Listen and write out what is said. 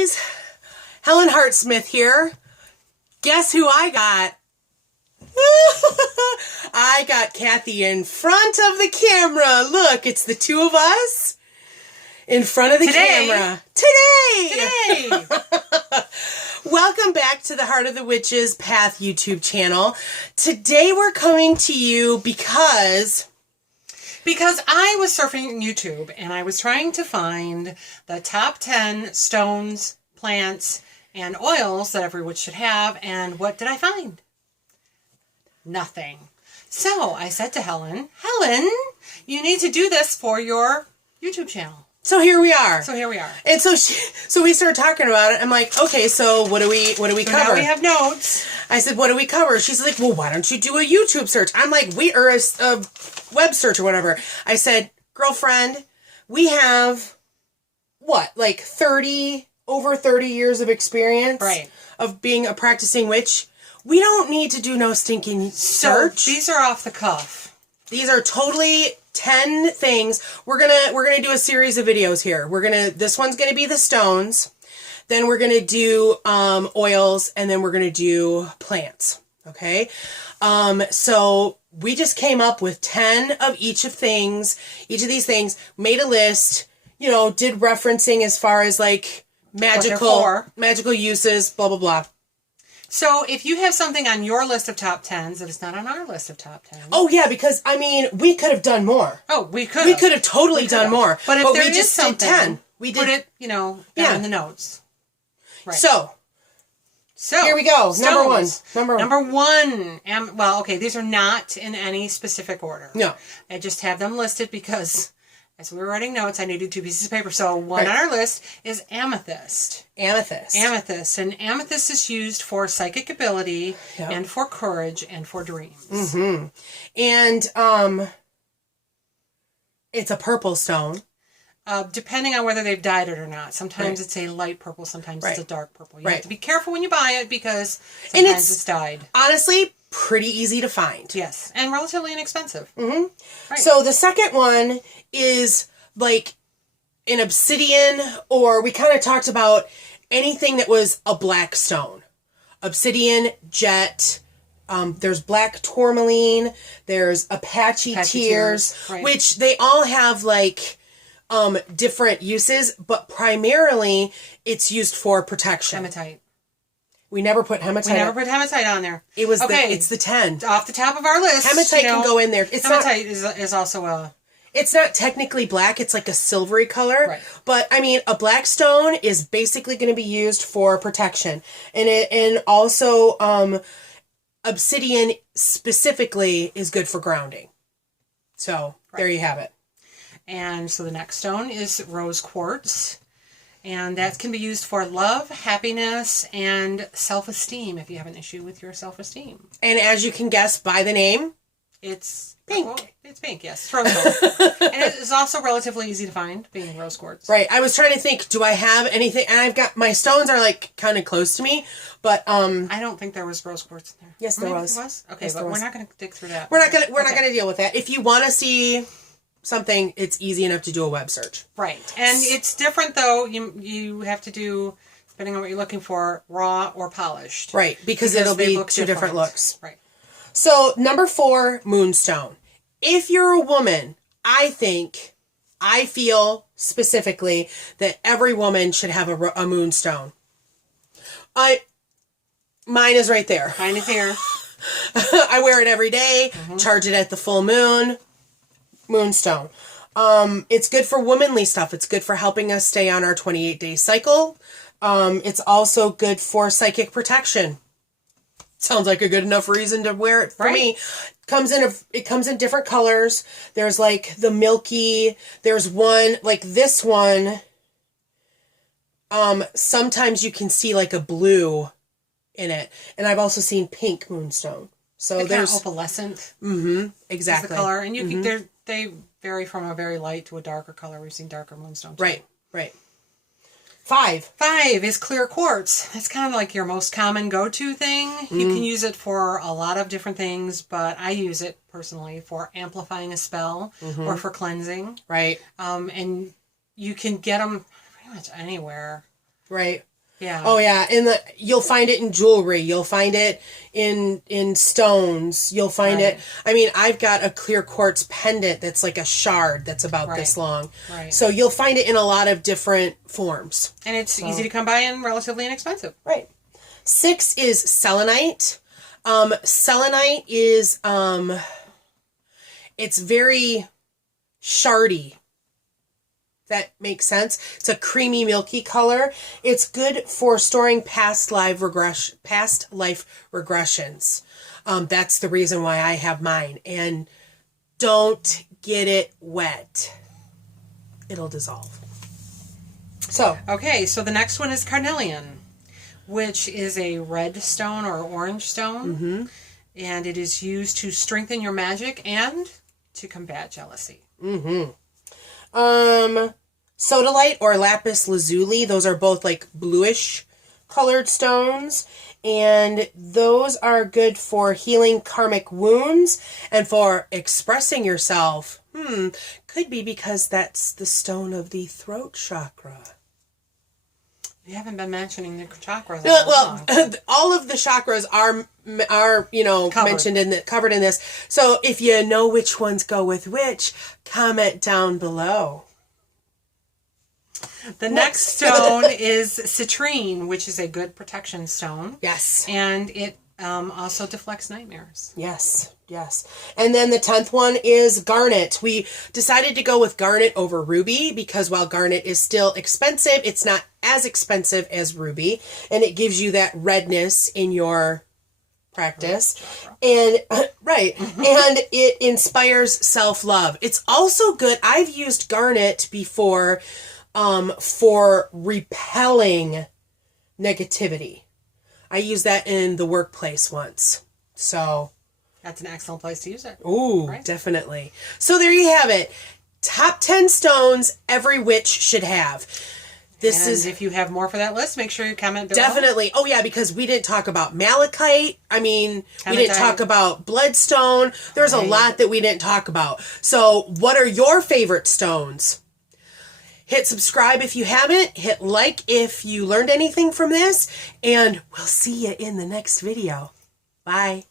guys, Helen Hartsmith here. Guess who I got? I got Cathy in front of the camera. Look, it's the two of us in front of the camera. Today! Welcome back to the Heart of the Witches Path YouTube channel. Today we're coming to you because I was surfing YouTube and I was trying to find the top 10 stones, plants, and oils that every witch should have. And what did I find? Nothing. So I said to Helen, you need to do this for your YouTube channel. So here we are. And so we started talking about it. I'm like, okay, so what do we cover? Now we have notes. I said, what do we cover? She's like, well, why don't you do a YouTube search? I'm like, a web search or whatever. I said, girlfriend, we have like over 30 years of experience of being a practicing witch. We don't need to do no stinking search. So these are off the cuff. These are totally 10 things. We're gonna do a series of videos here. This one's gonna be the stones, then we're gonna do oils, and then we're gonna do plants. Okay, so we just came up with 10 of each of these things, made a list. You know, did referencing as far as like magical uses, blah blah blah. So if you have something on your list of top 10s that is not on our list of top 10s. Oh, yeah, because, I mean, we could have done more. Oh, we could have. We could have totally done more. But if there we is just something, did 10. We did, put it, down in the notes. Right. So here we go. Stones. Number one. Well, okay, these are not in any specific order. No. I just have them listed because as we were writing notes, I needed 2 pieces of paper. So one on our list is amethyst. Amethyst. And amethyst is used for psychic ability and for courage and for dreams. Mm-hmm. And it's a purple stone. Depending on whether they've dyed it or not. Sometimes it's a light purple, sometimes it's a dark purple. You have to be careful when you buy it because sometimes it's dyed. Honestly, pretty easy to find. Yes, and relatively inexpensive. Mm-hmm. Right. So the second one is like an obsidian, or we kind of talked about anything that was a black stone. Obsidian, jet, there's black tourmaline, there's Apache tears, which they all have like different uses, but primarily it's used for protection. Hematite. We never put hematite. On there. It was it's the 10 off the top of our list. Hematite can go in there. Hematite is also a. It's not technically black. It's like a silvery color. Right. But I mean, a black stone is basically going to be used for protection, and also obsidian specifically is good for grounding. So there you have it. And so the next stone is rose quartz. And that can be used for love, happiness, and self-esteem if you have an issue with your self-esteem. And as you can guess by the name, it's pink. Purple. It's pink, yes. It's rose gold. And it is also relatively easy to find, being rose quartz. Right. I was trying to think, do I have anything? And I've got, my stones are like kind of close to me, but I don't think there was rose quartz in there. Yes, there was. There was? Okay, yes, but we're not going to dig through that. We're not going to deal with that. If you want to see something, it's easy enough to do a web search. Right. And it's different though. You have to do, depending on what you're looking for, raw or polished. Right. Because it'll be two different looks. Right. So number 4, moonstone. If you're a woman, I feel specifically that every woman should have a moonstone. Mine is right there. Mine is here. I wear it every day, charge it at the full moon. Moonstone. It's good for womanly stuff. It's good for helping us stay on our 28-day cycle. It's also good for psychic protection. Sounds like a good enough reason to wear it for me. It comes in different colors. There's like the milky. There's one like this one. Sometimes you can see like a blue in it, and I've also seen pink moonstone. So there's opalescent. Mm-hmm. Exactly. Is the color, and you can they vary from a very light to a darker color. We've seen darker moonstone too. Right. 5 is clear quartz. That's kind of like your most common go-to thing. You can use it for a lot of different things, but I use it personally for amplifying a spell or for cleansing. Right. And you can get them pretty much anywhere. Right. Yeah. Oh yeah, you'll find it in jewelry. You'll find it in stones. You'll find it. I mean, I've got a clear quartz pendant that's like a shard that's about this long. Right. So you'll find it in a lot of different forms. And it's easy to come by and relatively inexpensive. Right. 6 is selenite. Selenite is it's very shardy. That makes sense. It's a creamy, milky color. It's good for storing past life regressions. That's the reason why I have mine. And don't get it wet. It'll dissolve. So. Okay, so the next one is carnelian, which is a red stone or orange stone. Mm-hmm. And it is used to strengthen your magic and to combat jealousy. Mm-hmm. Sodalite or lapis lazuli, those are both like bluish colored stones, and those are good for healing karmic wounds and for expressing yourself. Could be because that's the stone of the throat chakra. We haven't been mentioning the chakras. Well, all of the chakras are mentioned covered in this. So if you know which ones go with which, comment down below. The next stone is citrine, which is a good protection stone. Yes. And it also deflects nightmares. Yes, yes. And then the 10th one is garnet. We decided to go with garnet over ruby because while garnet is still expensive, it's not as expensive as ruby. And it gives you that redness in your practice. And, right. And it inspires self-love. It's also good. I've used garnet before for repelling negativity. I used that in the workplace once. So that's an excellent place to use it. Ooh, right? Definitely. So there you have it. Top 10 stones every witch should have. If you have more for that list, make sure you comment below. Definitely. Oh yeah, because we didn't talk about malachite. I mean, we didn't talk about bloodstone. There's a lot that we didn't talk about. So what are your favorite stones? Hit subscribe if you haven't. Hit like if you learned anything from this. And we'll see you in the next video. Bye.